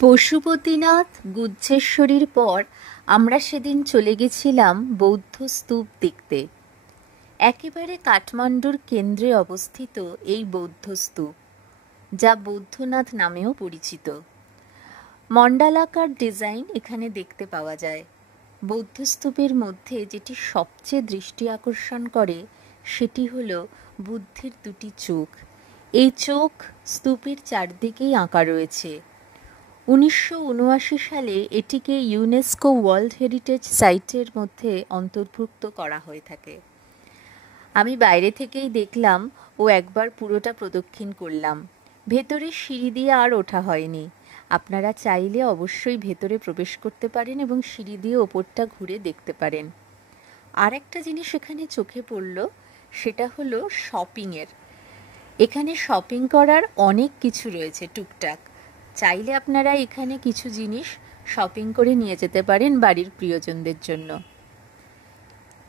পশুপতিনাথ গুহ্যেশ্বরীর পর আমরা সেদিন চলে গেছিলাম বৌদ্ধ স্তূপ দেখতে। একেবারে কাঠমান্ডুর কেন্দ্রে অবস্থিত এই বৌদ্ধ স্তূপ, যা বৌদ্ধনাথ নামেও পরিচিত। মণ্ডালাকার ডিজাইন এখানে দেখতে পাওয়া যায়। বৌদ্ধ স্তূপের মধ্যে যেটি সবচেয়ে দৃষ্টি আকর্ষণ করে সেটি হল বুদ্ধের দুটি চোখ। এই চোখ স্তূপের চারদিকেই আঁকা রয়েছে। 1979 সালে এটিকে ইউনেস্কো ওয়ার্ল্ড হেরিটেজ সাইটের মধ্যে অন্তর্ভুক্ত করা হয়ে থাকে। আমি বাইরে থেকেই দেখলাম ও একবার পুরোটা প্রদক্ষিণ করলাম। ভেতরে সিঁড়ি দিয়ে আর ওঠা হয়নি। আপনারা চাইলে অবশ্যই ভেতরে প্রবেশ করতে পারেন এবং সিঁড়ি দিয়ে ওপরটা ঘুরে দেখতে পারেন। আর একটা জিনিস এখানে চোখে পড়ল, সেটা হলো শপিংয়ের। এখানে শপিং করার অনেক কিছু রয়েছে টুকটাক। চাইলে আপনারা এখানে কিছু জিনিস শপিং করে নিয়ে যেতে পারেন বাড়ির প্রিয়জনদের জন্য।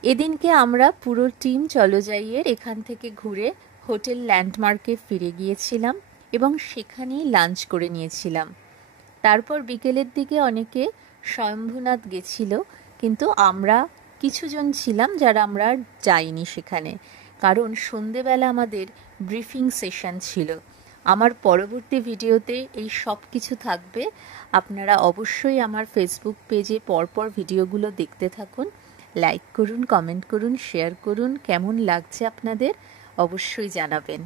এদিনকে আমরা পুরো টিম চলো যাইয়ের এখান থেকে ঘুরে হোটেল ল্যান্ডমার্কে ফিরে গিয়েছিলাম এবং সেখানেই লাঞ্চ করে নিয়েছিলাম। তারপর বিকেলের দিকে অনেকে স্বয়ম্ভূনাথ গেছিল, কিন্তু আমরা কিছুজন ছিলাম যারা আমরা আর যাইনি সেখানে, কারণ সন্ধেবেলা আমাদের ব্রিফিং সেশন ছিল। আমার পরবর্তী ভিডিওতে এই সব কিছু থাকবে। আপনারা অবশ্যই আমার ফেসবুক পেজে পরপর ভিডিওগুলো দেখতে থাকুন। লাইক করুন, কমেন্ট করুন, শেয়ার করুন। কেমন লাগছে আপনাদের অবশ্যই জানাবেন।